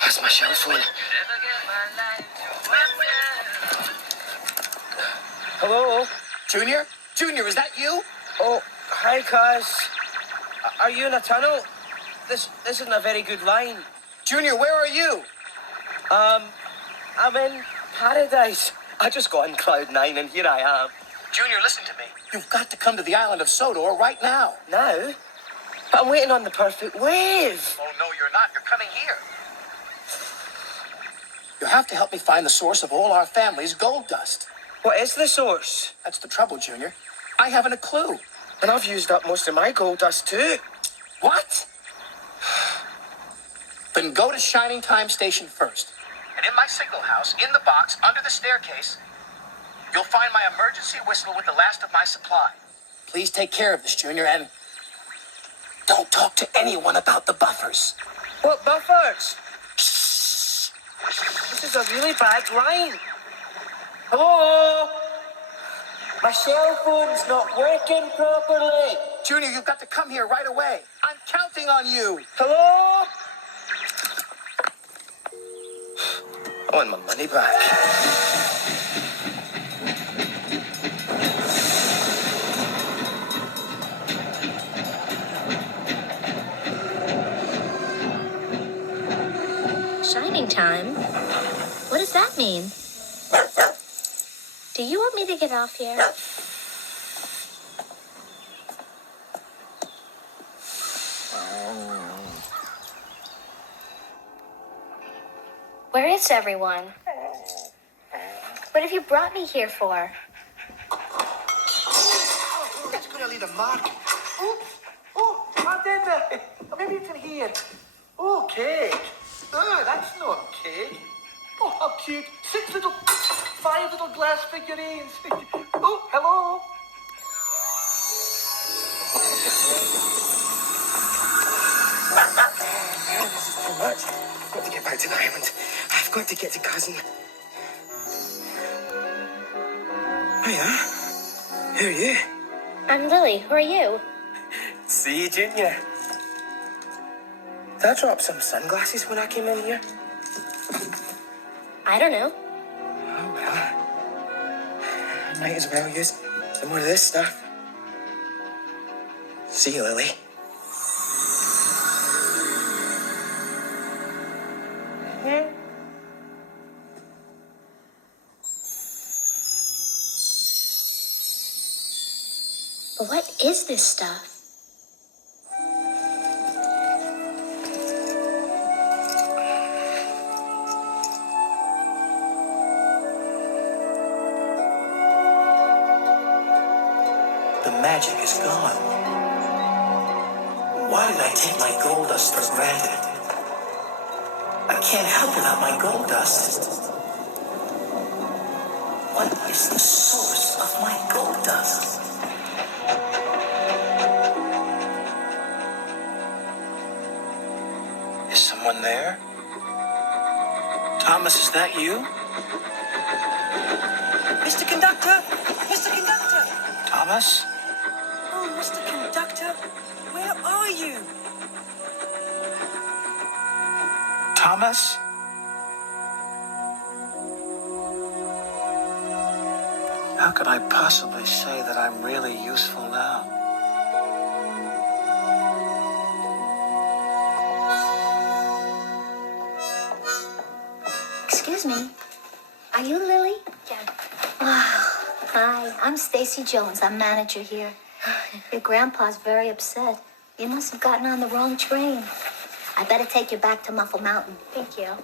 That's my cell phone. Hello? Junior? Junior, is that you? Oh, hi, Kaz. Are you in a tunnel? This isn't a very good line. Junior, where are you? I'm in paradise. I just got on cloud 9 and here I am. Junior, listen to me. You've got to come to the island of Sodor right now. Now? But I'm waiting on the perfect wave. Oh, no, you're not. You're coming here. You have to help me find the source of all our family's gold dust. What is the source? That's the trouble, Junior. I haven't a clue. And I've used up most of my gold dust too. What? Then go to Shining Time Station first. And in my signal house, in the box, under the staircase, you'll find my emergency whistle with the last of my supply. Please take care of this, Junior, and don't talk to anyone about the buffers. What buffers? Shh. This is a really bad line. Hello? My cell phone's not working properly. Junior, you've got to come here right away. I'm counting on you. Hello? I want my money back. Shining time? What does that mean? Do you want me to get off here? Where is everyone? What have you brought me here for? Oh, that's going to leave a mark. Oh, I'm in there. Maybe you can hear. Oh, cake. Oh, that's not cake. Oh, how cute. 5 little glass figurines. Oh, hello. This is too much. I've got to get back to the island. I've got to get to Cousin. Hiya. Who are you? I'm Lily. Who are you? See you, Junior. Did I drop some sunglasses when I came in here? I don't know. Oh, well. I might as well use some more of this stuff. See you, Lily. But what is this stuff? The magic is gone. Why did I take my gold dust for granted? I can't help without my gold dust. What is the source of my gold dust? Is someone there? Thomas, is that you? Mr. Conductor! Mr. Conductor! Thomas? Oh, Mr. Conductor, where are you? Thomas? How could I possibly say that I'm really useful now? Excuse me. Are you Lily? Yeah. Hi, I'm Stacy Jones. I'm manager here. Your grandpa's very upset. You must have gotten on the wrong train. I better take you back to Muffle Mountain. Thank you.